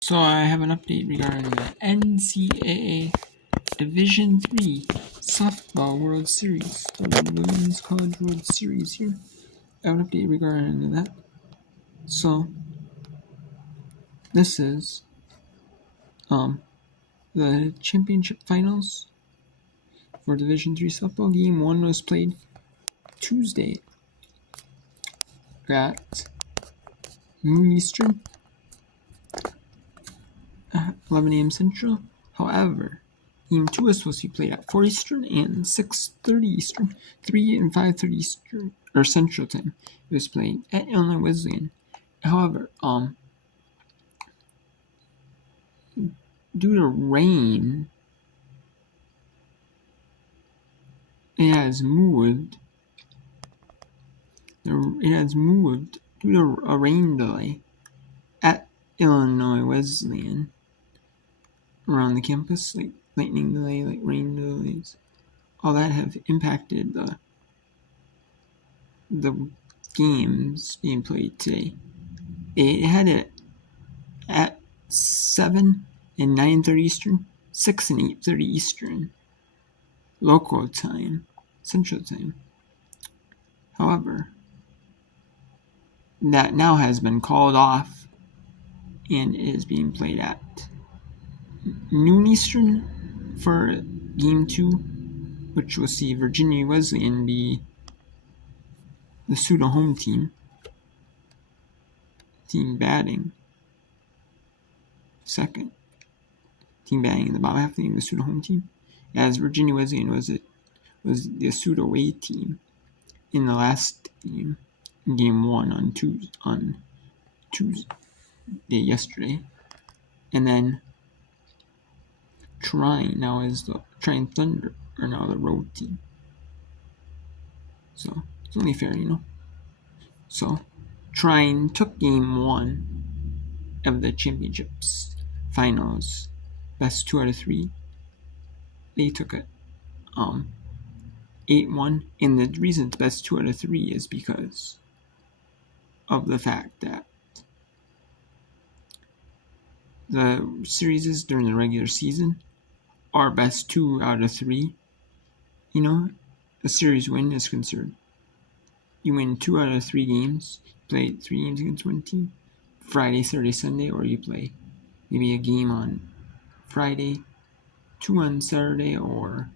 So I have an update regarding the NCAA Division III Softball World Series, the Women's College World Series here. I have an update regarding that. So this is the championship finals for Division III softball. Game 1 was played Tuesday at noon Eastern, 11 a.m. Central. However, Game 2 is supposed to be played at 4 Eastern and 6:30 Eastern, 3 and 5:30 Eastern or Central Time. It was played at Illinois Wesleyan. However, due to rain, it has moved. It has moved due to a rain delay at Illinois Wesleyan around the campus, like lightning delay, like rain delays. All that have impacted the games being played today. It had it at 7 and 9:30 Eastern, 6 and 8:30 Eastern, local time, Central Time. However, that now has been called off and is being played at noon Eastern for Game 2, which will see Virginia Wesleyan be the pseudo home team batting second. Team batting in the bottom half of the pseudo home team, as Virginia Wesleyan was the pseudo away team in the last game, Game 1 on Tuesday, yesterday. And then Trine Thunder are now the road team. So it's only fair, So Trine took Game 1 of the championships finals, best 2 out of 3. They took it 8-1, and the reason it's best 2 out of 3 is because of the fact that the series during the regular season are best 2 out of 3. A series win is concerned. You win 2 out of 3 games, play 3 games against one team, Friday, Saturday, Sunday, or you play maybe a game on Friday, 2 on Saturday, or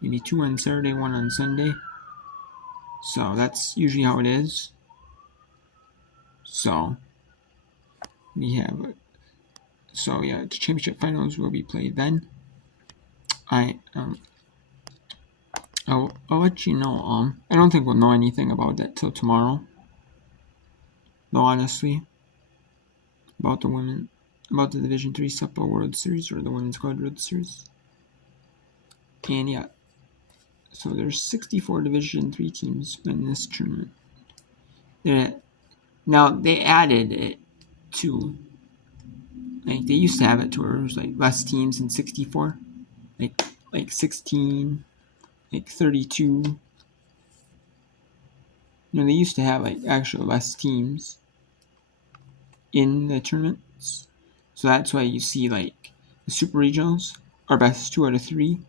maybe 2 on Saturday, 1 on Sunday. So that's usually how it is. So we have the championship finals will be played then. I'll let you know. I don't think we'll know anything about that till tomorrow. Though honestly, about the Division III Softball World Series or the Women's College World Series. And so there's 64 Division III teams in this tournament. Now they added it to, like they used to have it to where it was like less teams in 64, like 16, like 32. They used to have like actually less teams in the tournaments. So that's why you see like the super regionals are best 2 out of 3.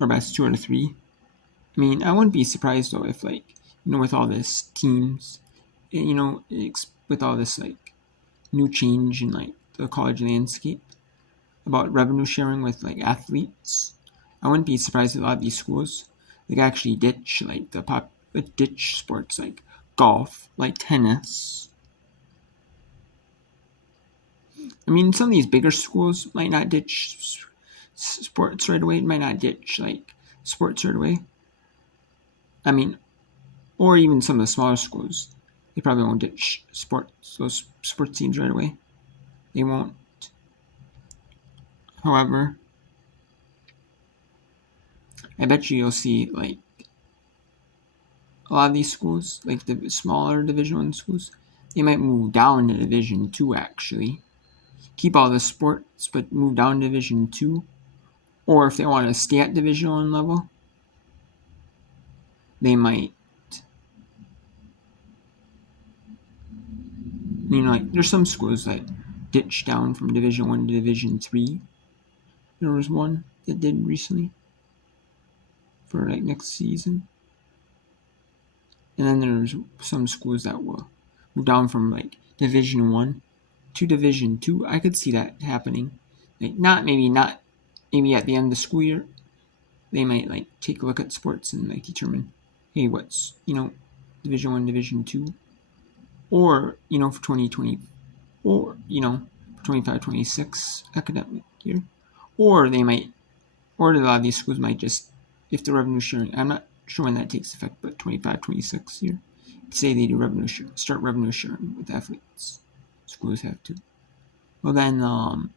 Or best 2 out of 3. I wouldn't be surprised though if with all this teams, with all this new change in the college landscape about revenue sharing with athletes, I wouldn't be surprised if a lot of these schools actually ditch ditch sports like golf, like tennis. Some of these bigger schools might not ditch sports right away. It might not ditch sports right away. Or even some of the smaller schools, they probably won't ditch those sports teams right away. They won't. However, I bet you'll see a lot of these schools, like the smaller Division I schools, they might move down to Division II actually. Keep all the sports, but move down to Division II. Or if they want to stay at Division I level, they might Like there's some schools that ditched down from Division 1 to Division 3. There was one that did recently for like next season. And then there's some schools that will move down from like Division 1 to Division 2. I could see that happening. Like maybe at the end of the school year, they might like take a look at sports and like determine, hey, what's Division 1, Division 2, or for 2020, or for 25-26 academic year, or they might, or a lot of these schools might just, if the revenue sharing, I'm not sure when that takes effect, but 25-26 year, say they do start revenue sharing with athletes. Schools have to. Well then, a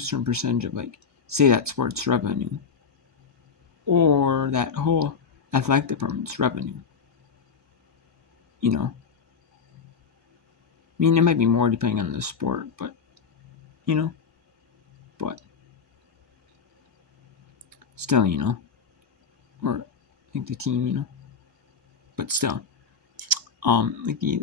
certain percentage of like, say that sports revenue, or that whole athletic department's revenue. It might be more depending on the sport, but still, or I think the team, but still, they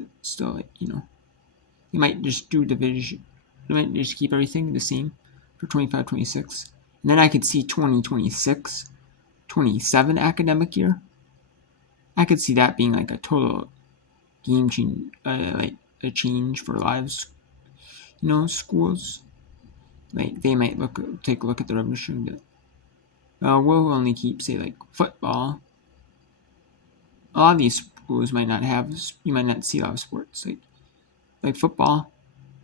might just do division, they might just keep everything the same for 25-26, and then I could see 2026-27 academic year. I could see that being like a total game change, like a change for lives, schools. Like they might take a look at the revenue stream that we'll only keep, say, like football. A lot of these schools might not have, you might not see a lot of sports like football,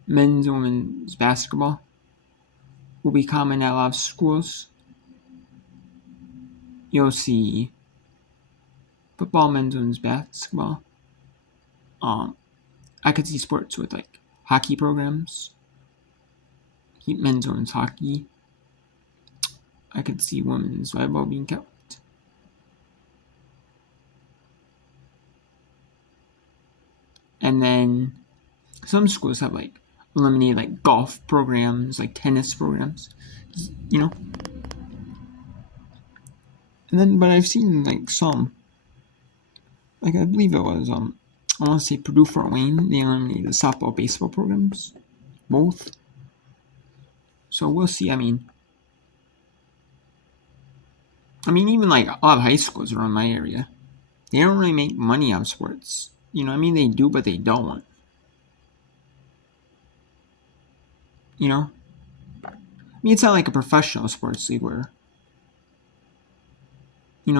men's and women's basketball will be common at a lot of schools. You'll see football, men's, women's basketball. I could see sports with like hockey programs, men's, women's hockey. I could see women's volleyball being kept. And then some schools have like eliminated like golf programs, like tennis programs, And then, but I've seen like some, like I believe it was, I want to say Purdue Fort Wayne, they eliminated the softball, baseball programs, both. So we'll see. Even like a lot of high schools around my area, they don't really make money out of sports. They do, but they don't. It's not like a professional sports league where, it's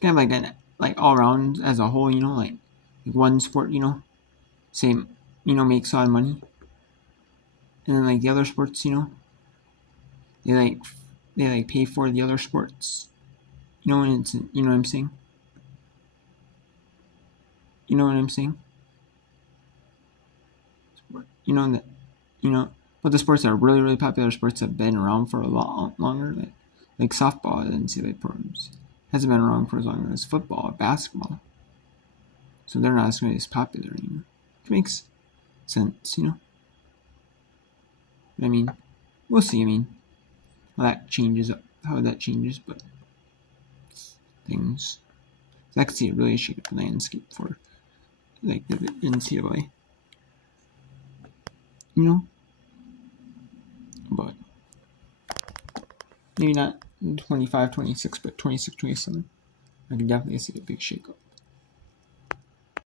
kind of like all around as a whole, like one sport, say, makes a lot of money, and then like the other sports, they pay for the other sports, and it's, what I'm saying? You know what I'm saying? But the sports that are really, really popular, sports that have been around for a lot longer, like softball and NCAA programs, hasn't been around for as long as football or basketball. So they're not as popular anymore. Which makes sense, we'll see. How that changes, but things. So I could see a really shake up landscape for like the NCAA. But maybe not 25-26, but 26-27. I can definitely see a big shake up.